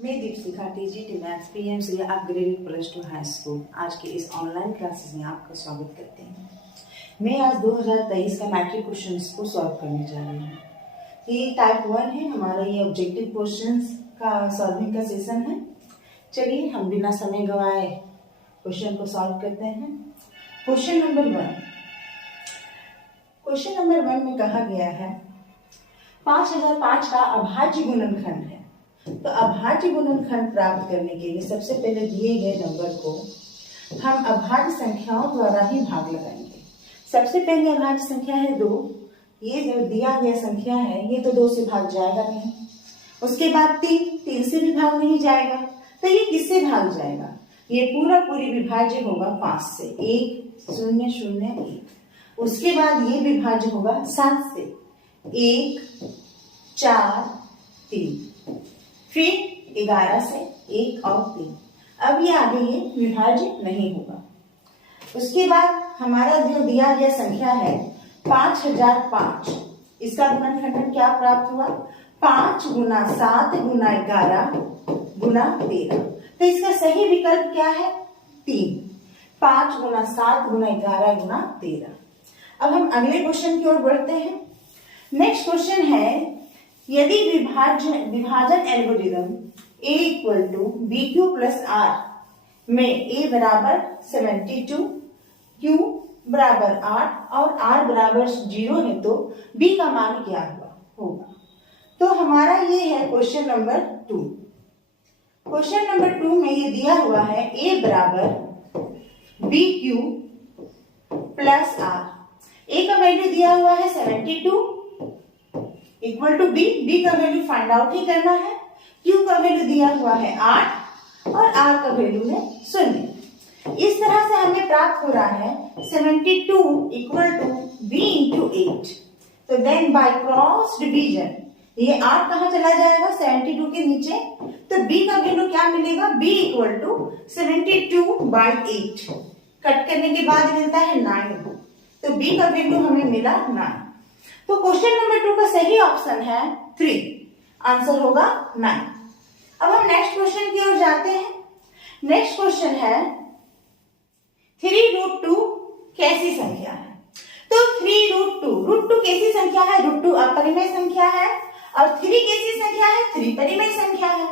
मैं Deepshikha TGT maths PMC upgraded +2 high school आज के इस ऑनलाइन क्लासेस में आपका स्वागत करते हैं। मैं आज 2023 का मैट्रिक क्वेश्चंस को सॉल्व करने जा रही हूँ। ये टाइप 1 है, हमारा ये ऑब्जेक्टिव क्वेश्चंस का सॉल्विंग का सेशन है। चलिए हम बिना समय गवाए क्वेश्चन को सॉल्व करते हैं। क्वेश्चन नंबर 1 में कहा गया है 5005 का अभाज्य गुणनखंड है। तो अभाज्य गुणनखंड प्राप्त करने के लिए सबसे पहले दिए गए नंबर को हम अभाज्य संख्याओं द्वारा ही भाग लगाएंगे। सबसे पहले अभाज्य संख्या है 2। ये जो दिया गया संख्या है ये तो 2 से भाग जाएगा नहीं। उसके बाद 3 से भी भाग नहीं जाएगा, तो ये किससे भाग जाएगा? ये पूरी विभाज्य होगा 5 से, 1 0 0 1। उसके बाद ये विभाज्य होगा 7 से, 1 4 3। फिर 11 से 1 और 3। अब ये आगे ये विभाज्य नहीं होगा। उसके बाद हमारा जो दिया गया संख्या है 5005, इसका गुणनखंड क्या प्राप्त हुआ? 5 गुना 7 गुना 11 गुना 13। तो इसका सही विकल्प क्या है? 3। 5 गुना 7 गुना 11 गुना 13। अब हम अगले क्वेश्चन की ओर बढ़ते हैं। नेक्स्ट क्वेश्चन है, यदि विभाजन एल्गोरिथम a = bq + r में a बराबर 72, q बराबर 8 और r बराबर 0 है तो b का मान क्या होगा? तो हमारा ये है क्वेश्चन नंबर 2। क्वेश्चन नंबर 2 में ये दिया हुआ है a बराबर bq + r। a का वैल्यू दिया हुआ है 72 इक्वल टू b का वैल्यू फाइंड आउट ही करना है। q का वैल्यू दिया हुआ है 8 और r का वैल्यू है 0। इस तरह से हमें प्राप्त हो रहा है 72 इक्वल टू b इंटू 8। तो देन बाय क्रॉस डिवीजन ये 8 कहाँ चला जाएगा? 72 के नीचे। तो b का वैल्यू क्या मिलेगा? b equal to 72/8। कट करने के बाद मिलता है 9। तो b का वैल्यू हमें मिला 9। तो क्वेश्चन नंबर 2 का सही ऑप्शन है 3। आंसर होगा 9। अब हम नेक्स्ट क्वेश्चन की ओर जाते हैं। नेक्स्ट क्वेश्चन है 3√2 कैसी संख्या है? तो 3√2 कैसी संख्या है? √2 अपरिमेय संख्या है और 3 कैसी संख्या है? 3 परिमेय संख्या है।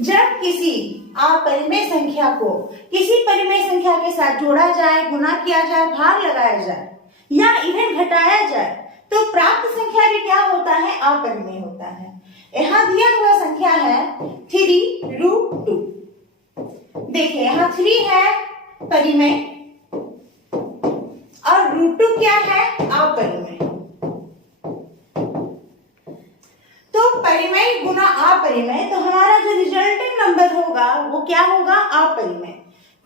जब किसी अपरिमेय संख्या को किसी परिमेय संख्या के साथ जोड़ा जाए, गुना किया जाए, भाग लगाया जाए या इन्हें घटाया जाए तो प्राप्त संख्या भी क्या होता है? अपरिमेय होता है। यहाँ दिया हुआ संख्या है 3√2। देखिए यहाँ 3 है परिमेय और √2 क्या है? अपरिमेय। तो परिमेय गुना अपरिमेय, तो हमारा जो रिजल्टेंट नंबर होगा वो क्या होगा? अपरिमेय।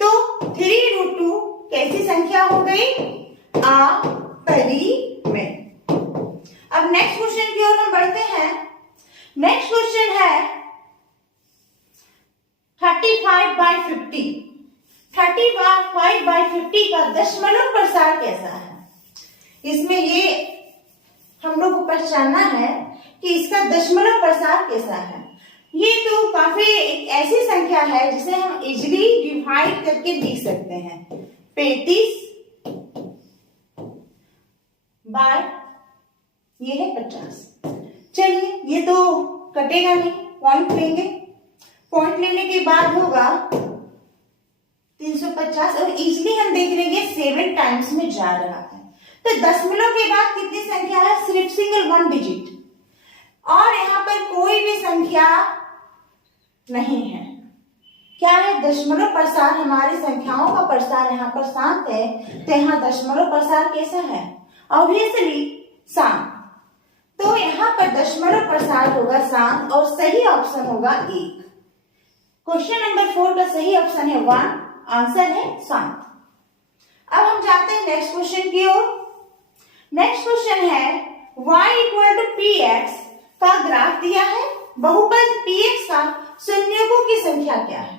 तो 3√2 कैसी संख्या हो गई? अपरिमेय। अब नेक्स्ट क्वेश्चन की ओर हम बढ़ते हैं। नेक्स्ट क्वेश्चन है 35/50। 35/50 का दशमलव प्रसार कैसा है? इसमें ये हम लोग को पहचानना है कि इसका दशमलव प्रसार कैसा है। ये तो काफी एक ऐसी संख्या है जिसे हम इजिली डिवाइड करके लिख सकते हैं। 35 बाय ये है 50। चलिए ये तो कटेगा नहीं, पॉइंट लेंगे। पॉइंट लेने के बाद होगा 350 और इजिली हम देख लेंगे 7 टाइम्स में जा रहा है। तो दशमलव के बाद कितनी संख्या है? सिर्फ सिंगल 1 डिजिट और यहाँ पर कोई भी संख्या नहीं है। क्या है? दशमलव प्रसार। हमारी संख्याओं का प्रसार यहाँ पर 7 है, तो यहाँ दशमलव प्रसार कैसा है? ऑब्वियसली 7। तो यहाँ पर दशमलव प्रसार होगा 7 और सही ऑप्शन होगा 1। क्वेश्चन नंबर 4 का सही ऑप्शन है 1। आंसर है 7। अब हम जाते हैं नेक्स्ट क्वेश्चन की ओर। नेक्स्ट क्वेश्चन है y = px का ग्राफ दिया है। बहुपद px का शून्यकों की संख्या क्या है?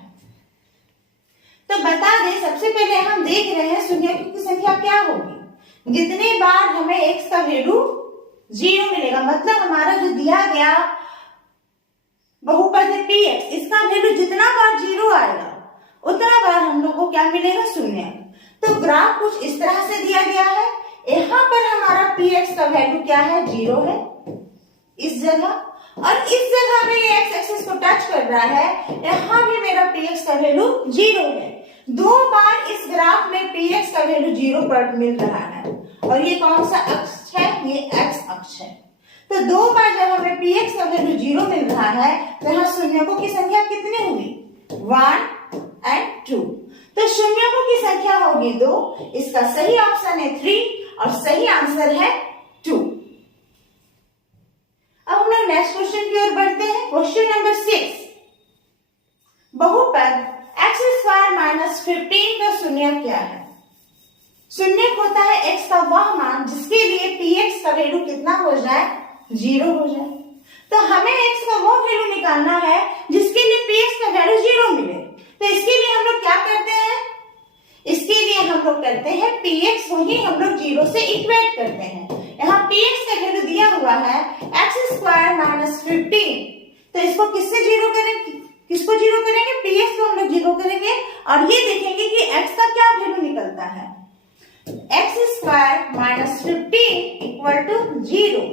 तो बता दें, सबसे पहले हम देख रहे हैं शून्यकों की संख्या क्या होगी। जितने बार हमें x का वैल्यू 0 मिलेगा, मतलब हमारा जो दिया गया बहुपद है px, इसका वैल्यू ग्राफ कुछ इस तरह से दिया गया है। यहाँ पर हमारा px का वैल्यू क्या है, 0 है इस जगह, और इस जगह में ये x एक्सिस को टच कर रहा है, यहाँ भी मेरा px का वैल्यू 0 है। दो बार इस ग्राफ में px का वैल्यू 0 पर मिल रहा है, और ये कौन सा अक्ष है, ये x अक्ष है। तो दो बार जब हमें px का वैल्यू 0 मिल रहा है तो यहाँ शून्यकों की संख्या कितनी हुई, 1 और 2। तो शून्यकों की संख्या होगी 2, इसका सही ऑप्शन है 3 और सही आंसर है 2। अब हम लोग नेक्स्ट क्वेश्चन की ओर बढ़ते हैं। क्वेश्चन नंबर 6, बहुपद x² - 15 का शून्यक क्या है। शून्यक होता है x का वह मान जिसके लिए px का वैल्यू कितना हो जाए, 0 हो जाए। तो हमें x का वो वैल्यू निकालना है जिसके लिए px का वैल्यू 0 मिले। तो इसके लिए हम लोग क्या करते हैं, इसके लिए हम लोग करते हैं px को ही हम लोग 0 से इक्वेट करते हैं। यहाँ px का वैल्यू दिया हुआ है x² - 15, तो इसको किससे 0 करेंगे, किसको 0 करेंगे, px को हम लोग 0 करेंगे और ये देखेंगे कि x का क्या वैल्यू निकलता है, x² - 15 = 0।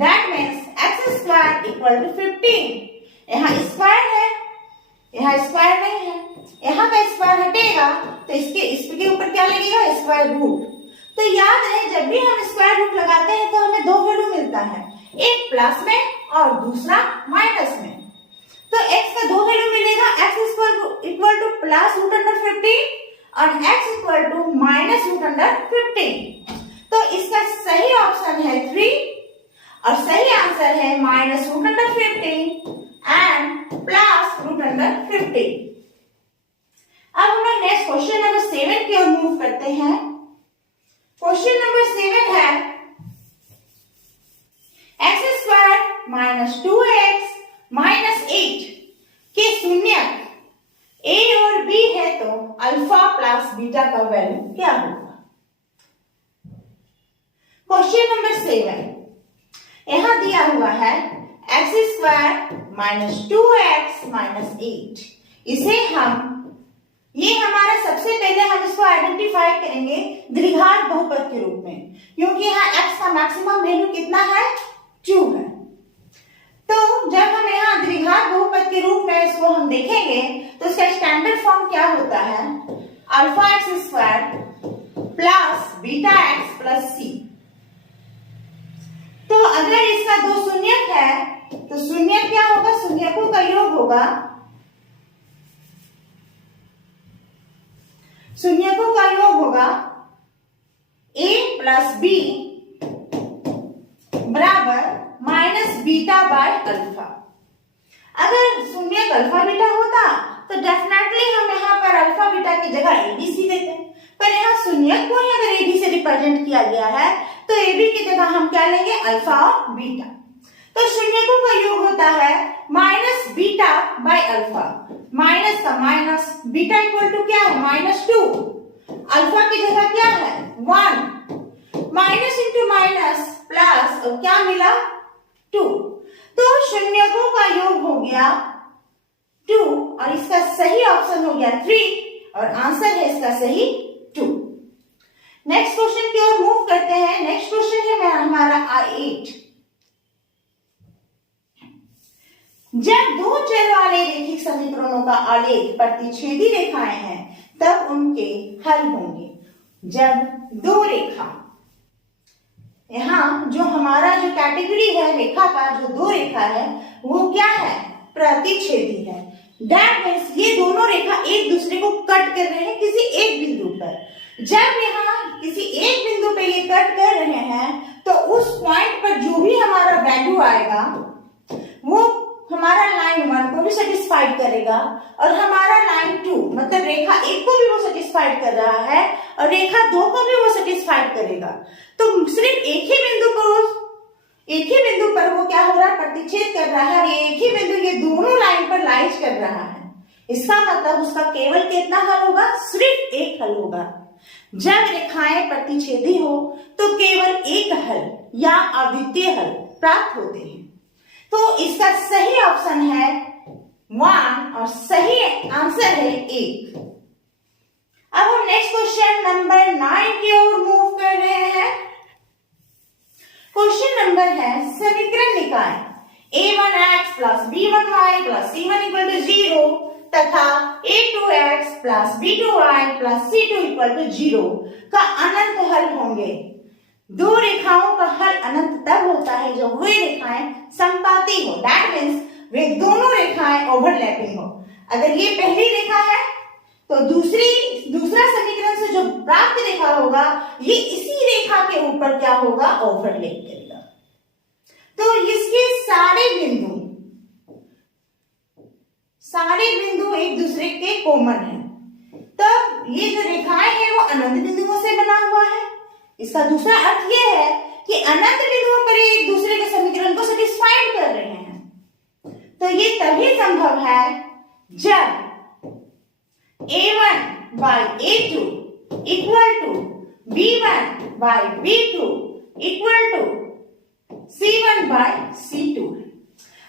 That means x² = 15। यहाँ स्क्वायर है, यहाँ स्क्वायर नहीं है, यहाँ का स्क्वायर हटेगा तो इसके ऊपर क्या लगेगा, स्क्वायर रूट। तो याद रहे जब भी हम स्क्वायर रूट लगाते हैं तो हमें दो वैल्यू मिलता है, एक प्लस में और दूसरा माइनस में। तो x का दो वैल्यू मिलेगा, x = +√15 और x = -√15। तो इसका सही ऑप्शन है 3 और सही आंसर है -√15 एंड +√15। अब हम लोग नेक्स्ट क्वेश्चन नंबर 7 की ओर मूव करते हैं। क्वेश्चन नंबर 7 है x² - 2x - 8 के शून्यक a और b है तो अल्फा प्लस बीटा का वैल्यू क्या होगा। क्वेश्चन नंबर 7 यहाँ दिया हुआ है x² - 2x - 8। इसे ये हमारा सबसे पहले हम इसको आइडेंटिफाई करेंगे द्विघात बहुपद के रूप में, क्योंकि यहाँ x का मैक्सिमम वैल्यू कितना है, 2 है। तो जब हम यहाँ द्विघात बहुपद के रूप में इसको हम देखेंगे तो इसका स्टैंडर्ड फॉर्म क्या होता है, α² plus beta x plus c। तो अगर इसका दो शून्यक है तो शून्यक क्या होगा, शून्यकों का योग होगा, शून्यकों का योग होगा a प्लस b बराबर -β/अल्फा। अगर शून्यक अल्फा बीटा होता तो डेफिनेटली हम यहाँ पर अल्फा बीटा की जगह abc देते, पर यहाँ शून्यक को ही अगर ab से रिप्रेजेंट किया गया है तो ab की जगह हम क्या लेंगे, अल्फा और बीटा। तो शून्यकों का योग होता है -β/अल्फा, माइनस का माइनस, बीटा इक्वल टू क्या है, -2, अल्फा की जगह क्या है, 1, माइनस इंटू माइनस प्लस, और क्या मिला, 2। तो शून्यकों का योग हो गया 2 और इसका सही ऑप्शन हो गया 3 और आंसर है इसका सही 2। नेक्स्ट क्वेश्चन की ओर मूव करते हैं। नेक्स्ट क्वेश्चन है हमारा 8। जब दो चर वाले रैखिक समीकरणों का आलेख प्रतिच्छेदी रेखाएं हैं तब उनके हल होंगे। जब दो रेखा, यहाँ जो हमारा जो कैटेगरी है रेखा का, जो दो रेखा है वो क्या है, प्रतिच्छेदी है। दैट मीन्स ये दोनों रेखा एक दूसरे को कट कर रहे हैं किसी एक बिंदु पर। जब यहाँ किसी एक बिंदु पे ये कट कर रहे हैं तो उस पॉइंट पर जो भी हमारा वैल्यू आएगा वो हमारा लाइन 1 को भी सेटिस्फाइड करेगा और हमारा लाइन 2 मतलब रेखा 1 को भी वो सेटिस्फाइड कर रहा है और रेखा 2 को भी वो सेटिस्फाइड करेगा। तो सिर्फ एक ही बिंदु पर वो क्या हो रहा है, प्रतिच्छेद कर रहा है और ये एक ही बिंदु ये दोनों लाइन पर लाइज कर रहा है। इसका मतलब उसका केवल कितना हल होगा, सिर्फ एक हल होगा। जब रेखाएं प्रतिच्छेदी हो तो केवल एक हल या अद्वितीय हल प्राप्त होते हैं। तो इसका सही ऑप्शन है 1 और सही आंसर है 1। अब हम नेक्स्ट क्वेश्चन नंबर 9 की ओर मूव कर रहे हैं। क्वेश्चन नंबर है समीकरण निकाय a1x plus b1y plus c1 equal to 0 तथा a2x plus b2y plus c2 equal to 0 का अनंत हल होंगे। दो रेखाओं का हल अनंत तब होता है जब वे रेखाएं समपाती हो, दैट मीन्स वे दोनों रेखाएं ओवरलैपिंग हो। अगर ये पहली रेखा है तो दूसरा समीकरण से जो प्राप्त रेखा होगा ये इसी रेखा के ऊपर क्या होगा, ओवरलैप करेगा। तो इसके सारे बिंदु एक दूसरे के कॉमन है, तब ये जो रेखाएं हैं वो अनंत बिंदुओं से बना हुआ है। इसका दूसरा अर्थ ये है कि अनंत बिंदुओं पर एक दूसरे के समीकरण को सेटिस्फाइड कर रहे हैं। तो ये तभी संभव है जब a1 by a2 equal to b1 by b2 equal to c1 by c2।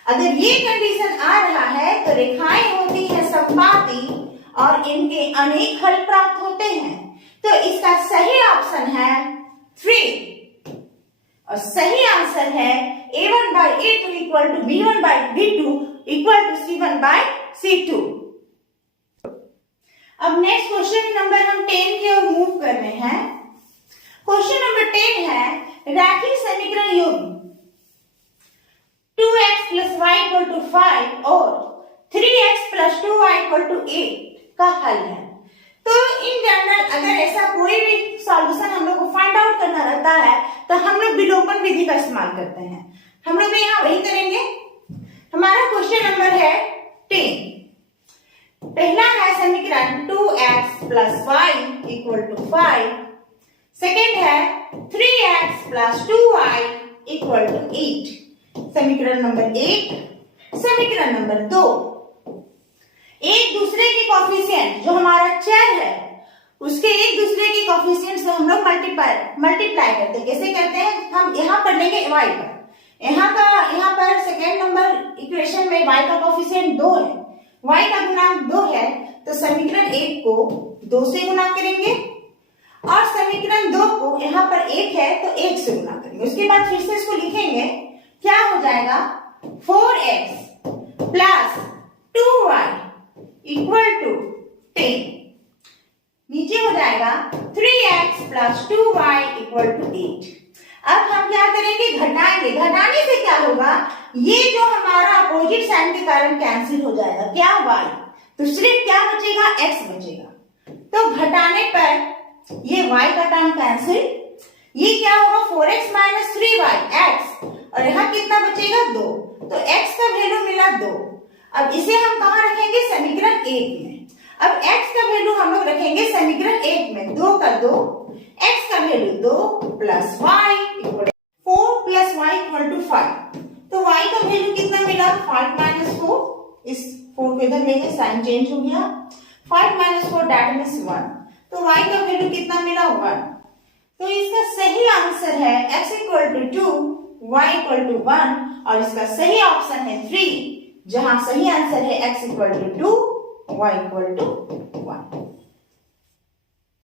अगर ये कंडीशन आ रहा है तो रेखाएं होती हैं समपाती और इनके अनेक हल प्राप्त होते हैं। तो इसका सही ऑप्शन है 3 और सही आंसर है a1 by a2 equal to b1 by b2 equal to c1 by c2। अब नेक्स्ट क्वेश्चन नंबर हम 10 की ओर मूव कर रहे हैं। क्वेश्चन नंबर 10 है रैखिक समीकरण युग्म 2x plus y equal to 5 और 3x plus 2y equal to 8 का हल है। तो इन जनरल अगर ऐसा कोई भी सॉल्यूशन हम लोग को फाइंड आउट करना रहता है तो हम लोग विलोपन विधि का इस्तेमाल करते हैं। हम लोग यहाँ वही करेंगे। हमारा क्वेश्चन नंबर है 10। पहला है समीकरण 2x plus y equal to 5। Second है 3x plus 2y equal to 8। समीकरण नंबर 1। समीकरण नंबर 2, एक दूसरे के कोफिशिएंट जो हमारा चर है उसके एक दूसरे के कोफिशिएंट से हम लोग मल्टीप्लाई करते हैं। कैसे करते हैं, हम यहाँ पर लेंगे y पर, यहाँ पर सेकेंड नंबर इक्वेशन में y का कोफिशिएंट 2 है, y का गुणांक 2 है, तो समीकरण 1 को 2 से गुणा करेंगे और समीकरण 2 को यहाँ पर 1 है तो 1 से गुणा करेंगे। उसके बाद फिर से इसको लिखेंगे, क्या हो जाएगा 4x plus 2y equal to 10। नीचे हो जाएगा 3x plus 2y equal to 8। अब हम क्या करेंगे, घटाएंगे। घटाने से क्या होगा, ये जो हमारा अपोजिट साइन के कारण कैंसिल हो जाएगा, क्या y, तो सिर्फ क्या बचेगा, x बचेगा। तो घटाने पर ये y का टर्म कैंसिल, ये क्या होगा 4x माइनस 3y x, और यहाँ कितना बचेगा 2, तो x का वैल्यू मिला 2। अब इसे हम कहाँ रखेंगे, समीकरण 1 में। अब x का वैल्यू हम लोग रखेंगे समीकरण 1 में, 2 का 2, x का value 2 plus y equal 4 plus y equal to 5। तो y का वैल्यू कितना मिला, 5 माइनस 4, इस 4 को इधर लेंगे, साइन चेंज हो गया, 5 माइनस 4 दैट मीन्स 1। तो y का वैल्यू कितना मिला, 1। तो इसका सही आंसर है x equal to 2, y equal to 1, और इसका सही ऑप्शन है 3, जहां सही आंसर है x equal to 2, y equal to